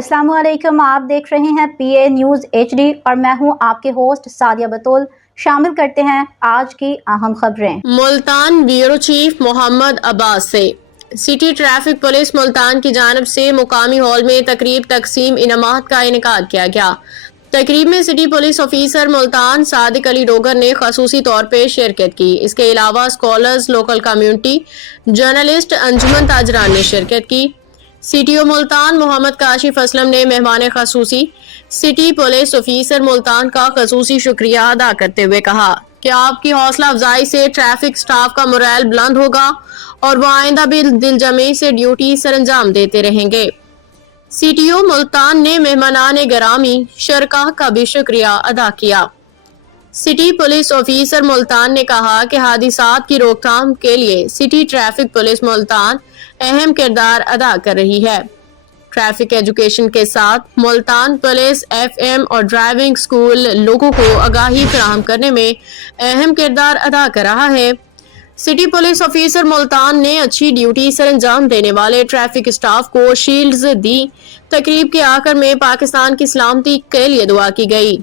अस्सलाम वालेकुम, आप देख रहे हैं PA न्यूज़ HD और मैं हूं आपके होस्ट सादिया बतूल। शामिल करते हैं आज की अहम खबरें। मुल्तान ब्यूरो चीफ मोहम्मद अब्बास से सिटी ट्रैफिक पुलिस मुल्तान की जानिब से मुकामी हॉल में तकरीब तकसीम इनामात का इनेकाद किया गया। तकरीब में city police officer Multan Sadiq Ali Dogar ने खसूसी तौर पर शिरकत की। इसके अलावा स्कॉलर्स, लोकल कम्युनिटी, जर्नलिस्ट, अंजुमन ताजरान ने शिरकत की। CTO मुल्तान मोहम्मद काशिफ असलम ने मेहमान खसूसी सिटी पुलिस ऑफिसर मुल्तान का खसूसी शुक्रिया अदा करते हुए कहा कि आपकी हौसला अफजाई से ट्रैफिक स्टाफ का मोरल बुलंद होगा और वो आइंदा भी दिलजमी से ड्यूटी सरंजाम देते रहेंगे। CTO मुल्तान ने मेहमानान गरामी शरका का भी शुक्रिया अदा किया। सिटी पुलिस ऑफिसर मुल्तान ने कहा कि हादिसात की रोकथाम के लिए सिटी ट्रैफिक पुलिस मुल्तान अहम किरदार अदा कर रही है। ट्रैफिक एजुकेशन के साथ मुल्तान पुलिस FM और ड्राइविंग स्कूल लोगों को आगाही फराहम करने में अहम किरदार अदा कर रहा है। सिटी पुलिस ऑफिसर मुल्तान ने अच्छी ड्यूटी सरंजाम देने वाले ट्रैफिक स्टाफ को शील्ड्स दी। तकरीब के आखिर में पाकिस्तान की सलामती के लिए दुआ की गई।